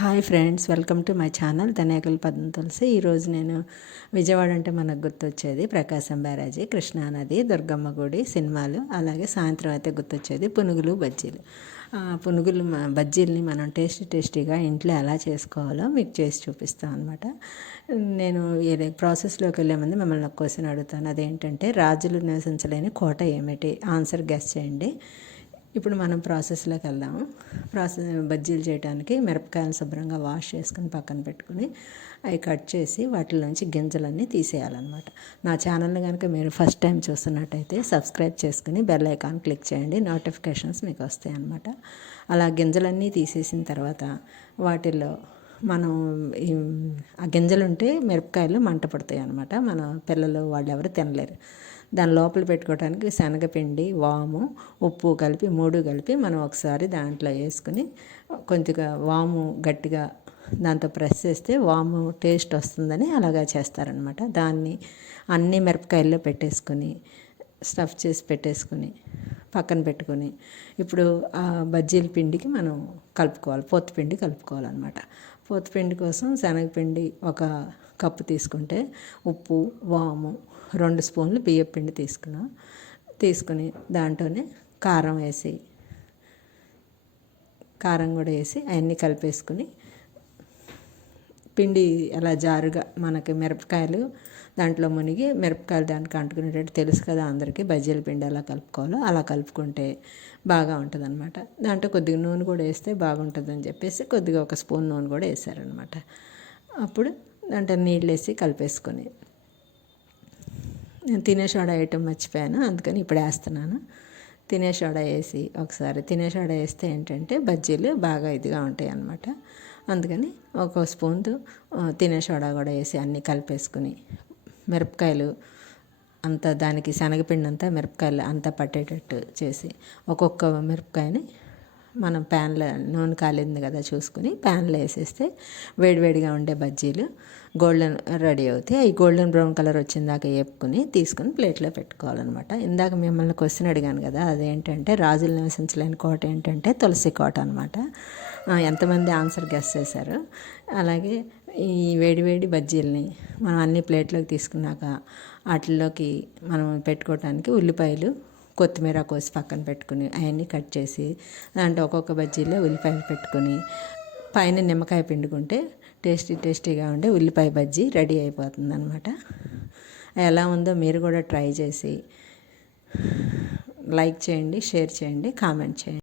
Hi friends, welcome to my channel Dhaniyakula Padma Tulasi. ఈరోజు నేను విజయవాడ అంటే మనకు గుర్తొచ్చేది ప్రకాశం బ్యారేజీ, కృష్ణానది, దుర్గమ్మ గుడి, సినిమాలు, అలాగే సాయంత్రం అయితే గుర్తొచ్చేది పునుగులు, బజ్జీలు. పునుగులు బజ్జీలని మనం టేస్టీగా ఇంట్లో ఎలా చేసుకోవాలో మీకు చేసి చూపిస్తాను అనమాట. నేను ప్రాసెస్లోకి వెళ్ళే ముందు మిమ్మల్ని ఒక క్వశ్చన్ అడుగుతాను. అదేంటంటే, రాజులు నివసించలేని కోట ఏమిటి? ఆన్సర్ గెస్ చేయండి. ఇప్పుడు మనం ప్రాసెస్లోకి వెళ్దాము. బజ్జీలు చేయడానికి మిరపకాయలు శుభ్రంగా వాష్ చేసుకుని పక్కన పెట్టుకుని అవి కట్ చేసి వాటిలోంచి గింజలన్నీ తీసేయాలన్నమాట. నా ఛానల్ని కనుక మీరు ఫస్ట్ టైం చూస్తున్నట్టయితే సబ్స్క్రైబ్ చేసుకుని బెల్ ఐకాన్ క్లిక్ చేయండి, నోటిఫికేషన్స్ మీకు వస్తాయి అన్నమాట. అలా గింజలన్నీ తీసేసిన తర్వాత వాటిల్లో మనం ఆ గింజలుంటే మిరపకాయలు మంట పడతాయి అన్నమాట. మన పిల్లలు వాళ్ళు ఎవరు తినలేరు. దాని లోపల పెట్టుకోవడానికి శనగపిండి, వాము, ఉప్పు కలిపి 3 కలిపి మనం ఒకసారి దాంట్లో వేసుకుని కొద్దిగా వాము గట్టిగా దాంతో ప్రెస్ చేస్తే వాము టేస్ట్ వస్తుందని అలాగా చేస్తారనమాట. దాన్ని అన్ని మిరపకాయల్లో పెట్టేసుకుని స్టఫ్ చేసి పెట్టేసుకుని పక్కన పెట్టుకొని ఇప్పుడు ఆ బజ్జీల పిండికి మనం కలుపుకోవాలి, పోతుపిండి కలుపుకోవాలన్నమాట. పోతుపిండి కోసం శనగపిండి 1 కప్పు తీసుకుంటే, ఉప్పు, వాము 2 స్పూన్లు బియ్యం పిండి తీసుకుని దాంట్లోనే కారం కూడా వేసి అవన్నీ కలిపేసుకుని పిండి అలా జారుగా మనకి మిరపకాయలు దాంట్లో మునిగి మిరపకాయలు దానికి అంటుకునేటట్టు తెలుసు కదా అందరికీ. బజ్జీల పిండి ఎలా కలుపుకోవాలో అలా కలుపుకుంటే బాగా ఉంటుంది అనమాట. దాంట్లో కొద్దిగా నూనె కూడా వేస్తే బాగుంటుందని చెప్పేసి కొద్దిగా 1 స్పూన్ నూనె కూడా వేసారనమాట. అప్పుడు దాంట్లో నీళ్ళు వేసి కలిపేసుకొని, నేను తినే సోడా వేయటం మర్చిపోయాను, అందుకని ఇప్పుడు వేస్తున్నాను. తినే సోడా వేసి ఒకసారి, తినే సోడా వేస్తే ఏంటంటే బజ్జీలు బాగా ఇదిగా ఉంటాయి అన్నమాట. అందుకని 1 స్పూన్ తినే సోడా కూడా వేసి అన్నీ కలిపేసుకుని మిరపకాయలు అంతా దానికి శనగపిండి అంతా మిరపకాయలు అంతా పట్టేటట్టు చేసి ఒక్కొక్క మిరపకాయని మనం ప్యాన్లో నూనె కాలింది కదా చూసుకుని ప్యాన్లో వేసేస్తే వేడివేడిగా ఉండే బజ్జీలు గోల్డెన్ రెడీ అవుతాయి. అవి గోల్డెన్ బ్రౌన్ కలర్ వచ్చిందాక వేపుకుని తీసుకుని ప్లేట్లో పెట్టుకోవాలన్నమాట. ఇందాక మిమ్మల్ని క్వశ్చన్ అడిగాను కదా, అదేంటంటే రాజులు నివసించలేని కోట ఏంటంటే తులసి కోట అనమాట. ఎంతమంది ఆన్సర్ గెస్ చేశారు? అలాగే ఈ వేడివేడి బజ్జీలని మనం అన్ని ప్లేట్లోకి తీసుకున్నాక వాటిల్లోకి మనం పెట్టుకోవడానికి ఉల్లిపాయలు, కొత్తిమీర కోసి పక్కన పెట్టుకుని అవన్నీ కట్ చేసి దాంట్లో ఒక్కొక్క బజ్జీలో ఉల్లిపాయలు పెట్టుకుని పైన నిమ్మకాయ పిండుకుంటే టేస్టీగా ఉండే ఉల్లిపాయ బజ్జీ రెడీ అయిపోతుంది అనమాట. ఎలా ఉందో మీరు కూడా ట్రై చేసి లైక్ చేయండి, షేర్ చేయండి, కామెంట్ చేయండి.